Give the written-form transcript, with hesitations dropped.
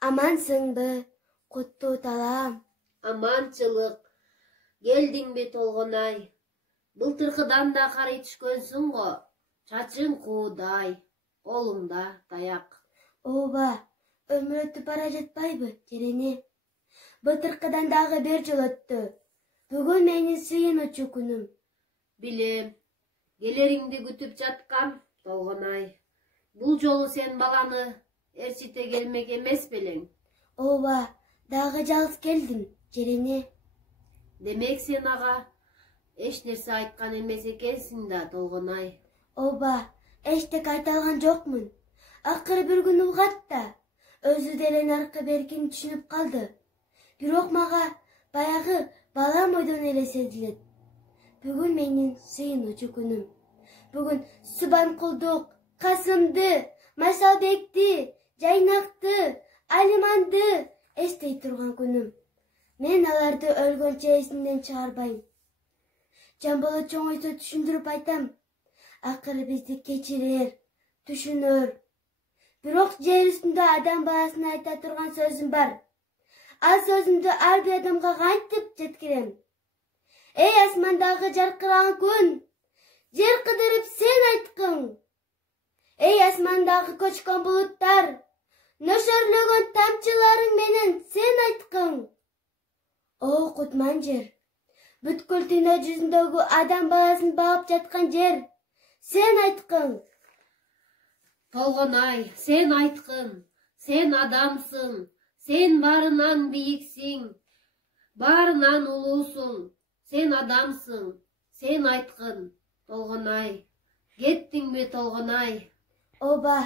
Amansыңбы, куттуу талаам? Аманчылык. Келдиңби Толгонай? Былтыркыдан да карый түшкөнсүң го. Чачың куудай, колуңда таяк. Ооба, өмүр өтүп бара жатпайбы, Жерене? Былтыркыдан дагы бир жыл өттү. Бүгүн менин сыйынуучу күнүм. Билем, келериңди күтүп жаткам, Толгонай. Бул жолу сен баланы ээрчите келмек эмес белең. Ооба, дагы жалгыз келдим, Жерене. Демек сен ага эч нерсе айткан эмес экенсиң да, Толгонай. Ооба, эчтеке айта алган жокмун. Акыры бир күнү угат да, өзү деле наркы беркин түшүнүп калды. Бирок мага баягы балам ойдон эле сезилет. Бүгүн менин сыйынуучу күнүм. Бүгүн Субанкулдук, Касымды, Масалбекти, Жайнакты, Алиманды эстей турган күнүм. Мен аларды өлгөнчө эсимден чыгарбайм. Жамболот чоңойсо түшүндүрүп айтам. Акыры бизди кечирер, түшүнөр. Бирок жер үстүндө адам баласына айта турган сөзүм бар. Ал сөзүмдү ар бир адамга кантип жеткирем? Эй асмандагы жаркыраган күн, жер кыдырып сен айткың. Эй асмандагы көчкөн булуттар, нөшөрлөгөн тамчыларың менен сен айткың. О кутман жер, бүткүл дүйнө жүзүндөгү адам баласын багып жаткан жер, сен айткың. Толгонай, сен айткын, сен адамсың, сен баарынан бийиксиң, баарынан улуусуң, сен адамсың, сен айткын, Толгонай. Кеттиңби, Толгонай? Ооба,